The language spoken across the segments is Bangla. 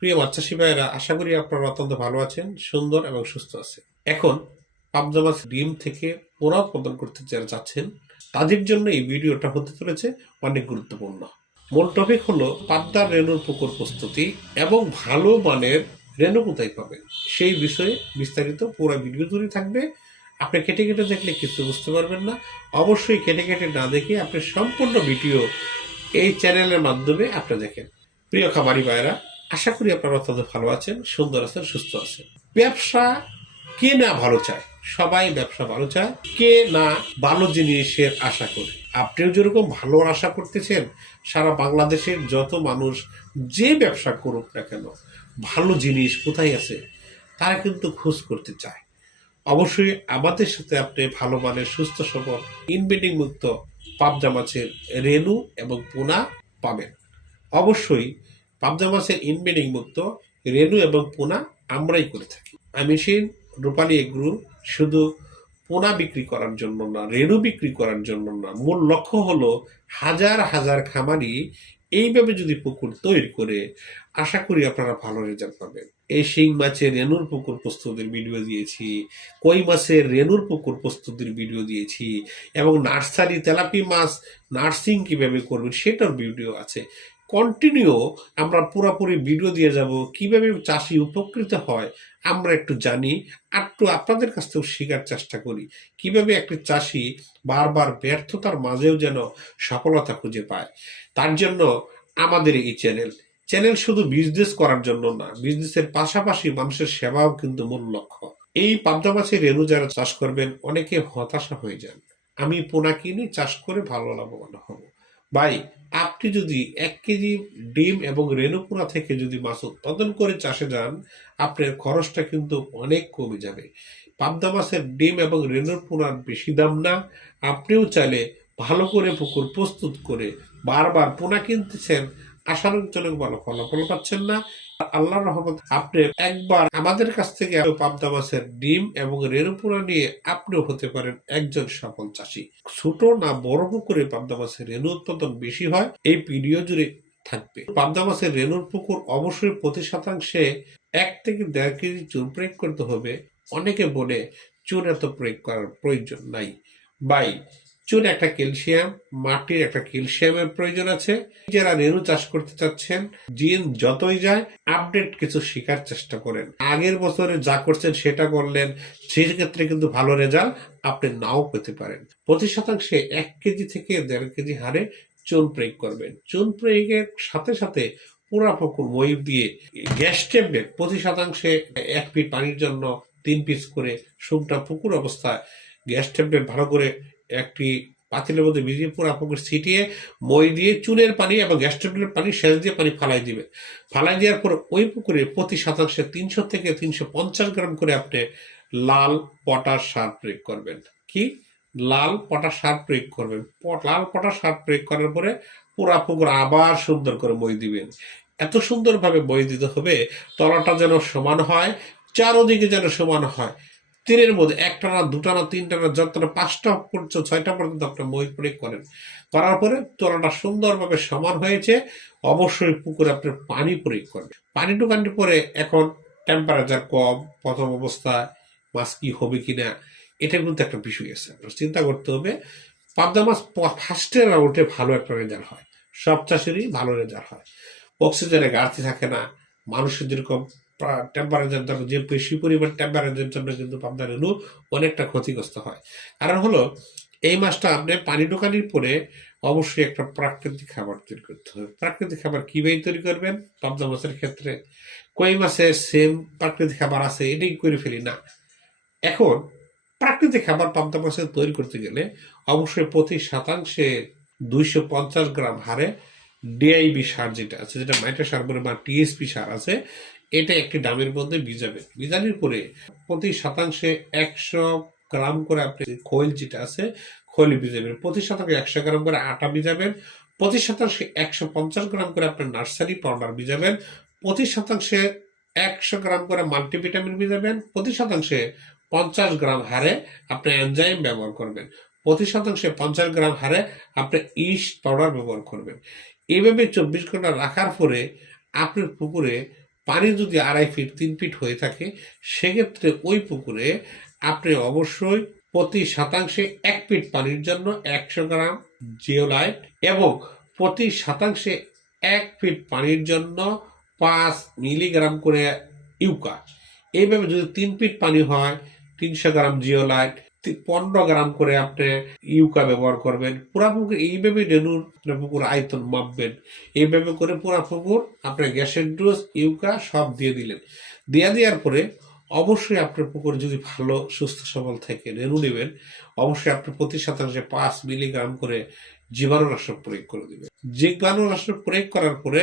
প্রিয় চাষি ভাইয়েরা, আশা করি আপনারা অত্যন্ত ভালো আছেন, সুন্দর এবং সুস্থ আছেন। এখন পাবদা ডিম থেকে পোনা উৎপাদন করতে যারা যাচ্ছেন, তাদের জন্য এই ভিডিওটা হতে চলেছে অনেক গুরুত্বপূর্ণ। মূল টপিক হলো পাবদার রেণুর পুকুর প্রস্তুতি এবং ভালো মানের রেণু কোথায় পাবেন? সেই বিষয়ে বিস্তারিত পুরো ভিডিও জুড়ে থাকবে। আপনি কেটে কেটে দেখলে কিছু বুঝতে পারবেন না। অবশ্যই কেটে কেটে না দেখে আপনি সম্পূর্ণ ভিডিও এই চ্যানেলের মাধ্যমে আপনি দেখেন। প্রিয় খামারি ভাইয়েরা আশা করি আপনারা অত্যন্ত ভালো আছেন, সুন্দর আছেন, সুস্থ আছেন। ব্যবসা কে না ভালো চায়? সবাই ব্যবসা ভালো চায়, কে না ভালো জিনিসের আশা করে? আপনিও যেরকম ভালো আশা করতেছেন, সারা বাংলাদেশের যত মানুষ যে ব্যবসা করুক না কেন, ভালো জিনিস কোথায় আছে? তারা কিন্তু খোঁজ করতে চায়। অবশ্যই আমাদের সাথে আপনি ভালো মানের, সুস্থ সবল ইনবেডিং মুক্ত পাবজা মাছের রেণু এবং পোনা পাবেন। অবশ্যই পাবজা মাছের ইনবেডিং মুক্ত রেণু এবং পোনা আমরাই করে থাকি। আমি আমিষিন রূপালী এগ্রু শুধু পোনা বিক্রি করার জন্য না, রেণু বিক্রি করার জন্য না। মূল লক্ষ্য হলো হাজার হাজার খামারি এইভাবে যদি পুকুর তৈরি করে, আশা করি আপনারা ভালো রেজাল্ট পাবেন। এই শিং মাছের রেণুর পুকুর প্রস্তুতির ভিডিও দিয়েছি, কই মাছের রেণুর পুকুর প্রস্তুতির ভিডিও দিয়েছি, এবং নার্সারি তেলাপি মাছ নার্সিং কীভাবে করবেন সেটার ভিডিও আছে। কন্টিনিউ আমরা পুরোপুরি ভিডিও দিয়ে যাব, কীভাবে চাষি উপকৃত হয়, আমরা একটু জানি, আর একটু আপনাদের কাছ থেকেও শেখার চেষ্টা করি, কীভাবে একটি চাষি বারবার ব্যর্থতার মাঝেও যেন সফলতা খুঁজে পায়। তার জন্য আমাদের এই চ্যানেল চ্যানেল শুধু বিজনেস করার জন্য না বিজনেসের পাশাপাশি মানুষের সেবাও কিন্তু মূল লক্ষ্য। এই পাবদা মাছের রেণু যারা চাষ করবেন, অনেকে হতাশা হয়ে যান। আমি পোনা কিনে চাষ করে ভালো লাভবান হব। ভাই আপনি যদি এক কেজি ডিম এবং রেণুপুরা থেকে যদি মাছ উৎপাদন করে চাষে যান, আপনার খরচটা কিন্তু অনেক কমে যাবে। পাবদা মাছের ডিম এবং রেণুপুরার বেশি দাম না। আপনিও চাইলে ভালো করে পুকুর প্রস্তুত করে বারবার পোনা কিনতেছেন। আশানুজনক ভালো ফলাফল পাচ্ছেন না। আল্লাহর রহমত আপনি একবার আমাদের কাছ থেকে পাবদা মাছের ডিম এবং নিয়ে আপনিও হতে পারেন একজন সফল চাষি। ছোট না বড় পাবদা মাছের রেণু উৎপাদন বেশি হয়, এই ভিডিও জুড়ে থাকবে। পাবদা মাছের রেণুর পুকুর অবশ্যই প্রতি শতাংশে এক থেকে দেড় কেজি চুন প্রয়োগ করতে হবে। অনেকে বলে চুন এত প্রয়োগ করার প্রয়োজন নাই। বাই চুন একটা ক্যালসিয়াম, মাটির একটা ক্যালসিয়ামের প্রয়োজন আছে। যারা রেণু চাষ করতে চাচ্ছেন, জিন যতই যায়, আপডেট কিছু শেখার চেষ্টা করেন। আগের বছরে যা করছেন সেটা করলেন সেই ক্ষেত্রে কিন্তু ভালো রেজাল্ট আপনি নাও পেতে পারেন। প্রতি শতাংশে এক কেজি থেকে দেড় কেজি হারে চুন প্রয়োগ করবেন। চুন প্রয়োগের সাথে সাথে পুরা পুকুর মই দিয়ে গ্যাস ট্যাবলেট প্রতি শতাংশে এক পিট পানির জন্য তিন পিস করে শুকনা পুকুর অবস্থায় গ্যাস ট্যাবলেট ভালো করে একটি পাতিলের মধ্যে ভিজিয়ে পুরা পুকুর ছিটিয়ে মই দিয়ে চুনের পানি এবং গ্যাস ট্যাবলেট পানি, সেচ দিয়ে পানি ফালাই দিবে ফালাই দেওয়ার পর ওই পুকুরে প্রতি শতাংশে তিনশো থেকে তিনশো পঞ্চাশ গ্রাম করে আপনি লাল পটাশ সার প্রয়োগ করবেন। কি? লাল পটাশ সার প্রয়োগ করবেন। লাল পটাশ সার প্রয়োগ করার পরে পুরা পুকুর আবার সুন্দর করে মই দিবেন। এত সুন্দরভাবে বই দিতে হবে, তলাটা যেন সমান হয়, চারোদিকে যেন সমান হয়। তীরের মধ্যে একটা না, দুটা না, তিনটা না যত না পাঁচটা পর্যন্ত ছয়টা পর্যন্ত আপনার মই প্রয়োগ করেন। করার পরে তলাটা সুন্দরভাবে সমান হয়েছে, অবশ্যই পুকুরে আপনি পানি প্রয়োগ করবেন। পানি টুকানি পরে এখন টেম্পারেচার কম, প্রথম অবস্থায় মাছ কি হবে কিনা, এটা কিন্তু একটা বিষয় আছে। আপনার চিন্তা করতে হবে, পাবদা মাছ ফার্স্টের রাউন্ডে ভালো একটা রেজাল্ট হয়। সব চাষেরই ভালো রেজাল্ট হয়। অক্সিজেনের ঘাটতি থাকে না, মানুষের যেরকম টেম্পারেচার দরকার যে বেশি পরিমাণ টেম্পারেচারের জন্য কিন্তু পাবদা রেণু অনেকটা ক্ষতিগ্রস্ত হয়। কারণ হলো, এই মাছটা আপনি পানি ঢোকানির পরে অবশ্যই একটা প্রাকৃতিক খাবার তৈরি করতে হবে। প্রাকৃতিক খাবার কীভাবে তৈরি করবেন? পাবদা মাছের ক্ষেত্রে। কই মাছে সেম প্রাকৃতিক খাবার আছে, এটাই করে ফেলি না। এখন, প্রাকৃতিক খাবার পাবদা মাছের তৈরি করতে গেলে অবশ্যই প্রতি শতাংশে দুইশো পঞ্চাশ গ্রাম হারে ডিআইবি সার যেটা আছে, যেটা মাইটা সার বলে বা টিএসপি সার আছে এটা একটি ডামের মধ্যে ভিজাবেন ভিজানোর পরে প্রতি শতাংশে একশো গ্রাম করে আপনি খৈল যেটা আছে, খৈল ভিজাবেন। প্রতি শতাংশে একশো গ্রাম করে আটা ভিজাবেন। প্রতি শতাংশে একশো পঞ্চাশ গ্রাম করে আপনার নার্সারি পাউডার ভিজাবেন। প্রতি শতাংশে একশো গ্রাম করে মাল্টিভিটামিন ভিজাবেন। প্রতি শতাংশে পঞ্চাশ গ্রাম হারে আপনি এনজাইম ব্যবহার করবেন। প্রতি শতাংশে পঞ্চাশ গ্রাম হারে আপনি ইস্ট পাউডার ব্যবহার করবেন। এইভাবে চব্বিশ ঘণ্টা রাখার পরে আপনার পুকুরে পানি যদি আড়াই ফিট, তিন ফিট হয়ে থাকে, সেক্ষেত্রে ওই পুকুরে আপনি অবশ্যই প্রতি শতাংশে এক ফিট পানির জন্য একশো গ্রাম জিওলাইট এবং প্রতি শতাংশে এক ফিট পানির জন্য পাঁচ মিলিগ্রাম করে ইউকা এইভাবে যদি তিন ফিট পানি হয়, তিনশো গ্রাম জিওলাইট পনেরো গ্রাম করে আপনি ইউকা ব্যবহার করবেন, পুরা পুকুর এইভাবে রেনুর পুকুর আয়তন মাপবেন, এইভাবে করে পুরা পুকুর আপনি গ্যাসের ডোজ, ইউকা সব দিয়ে দিলেন। দেওয়া দেওয়ার পরে অবশ্যই আপনার পুকুর যদি ভালো, সুস্থ, সবল থাকে রেনু নেবেন, অবশ্যই আপনি প্রতি শতাংশে পাঁচ মিলিগ্রাম করে জীবাণুনাশক প্রয়োগ করে দিবেন জীবাণুনাশক প্রয়োগ করার পরে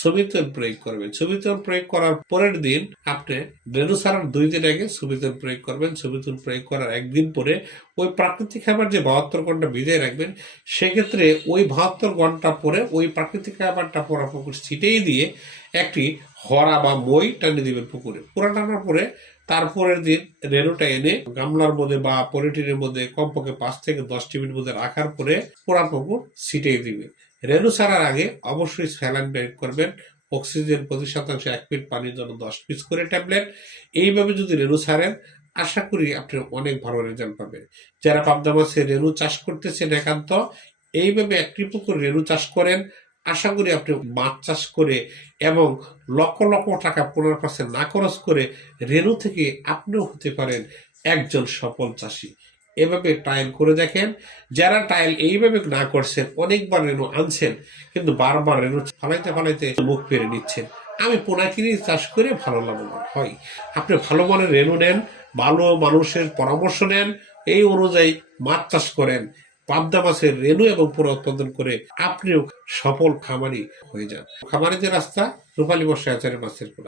সবিতন প্রয়োগ করবেন। সবিতন প্রয়োগ করার পরের দিন আপনি রেনু ছাড়ার দুই দিন আগে সবিতন প্রয়োগ করবেন। সবিতন প্রয়োগ করার একদিন পরে ওই প্রাকৃতিক খাবার যে বাহাত্তর ঘণ্টা ভিজিয়ে রাখবেন, সেক্ষেত্রে ওই বাহাত্তর ঘণ্টা পরে ওই প্রাকৃতিক খাবারটা পরা পুকুর ছিটেই দিয়ে একটি হরা বা মই টানিয়ে দিবেন পুকুরে। পুরা টানার পরে তারপরের দিন রেনুটা এনে গামলার মধ্যে বা পলিটিনের মধ্যে কমপক্ষে পাঁচ থেকে দশ মিনিট মধ্যে রাখার পরে পোড়া পুকুর ছিটিয়ে দিবেন রেনু ছাড়ার আগে অবশ্যই স্যালাইন ব্রেক করবেন। অক্সিজেন প্রতি শতাংশ, এক পিট পানির জন্য দশ পিস করে ট্যাবলেট। এইভাবে যদি রেনু ছাড়েন, আশা করি আপনি অনেক ভালো রেজাল্ট পাবেন। যারা পাবদা মাছে রেনু চাষ করতেছেন একান্ত, এইভাবে একটি পুকুর রেনু চাষ করেন আশা করি আপনি মাছ চাষ করে এবং লক্ষ লক্ষ টাকা পনেরো পার্সেন্ট না খরচ করে রেনু থেকে আপনিও হতে পারেন একজন সফল চাষি। এভাবে টাইল করে দেখেন। যারা টাইল এইভাবে না করছেন, অনেকবার রেনু আনছেন, কিন্তু বারবার রেনু ফালাইতে ফালাইতে মুখ পেরে নিচ্ছেন। আমি পোনাকিরি চাষ করে ভালো লাভবান হয় আপনি ভালো মানের রেনু নেন, ভালো মানুষের পরামর্শ নেন, এই অনুযায়ী মাছ চাষ করেন। পাবদা মাছের রেনু এবং পুরো উৎপাদন করে আপনিও সফল খামারি হয়ে যান। খামারি যে রাস্তা রূপালী বর্ষা আচারের মাছের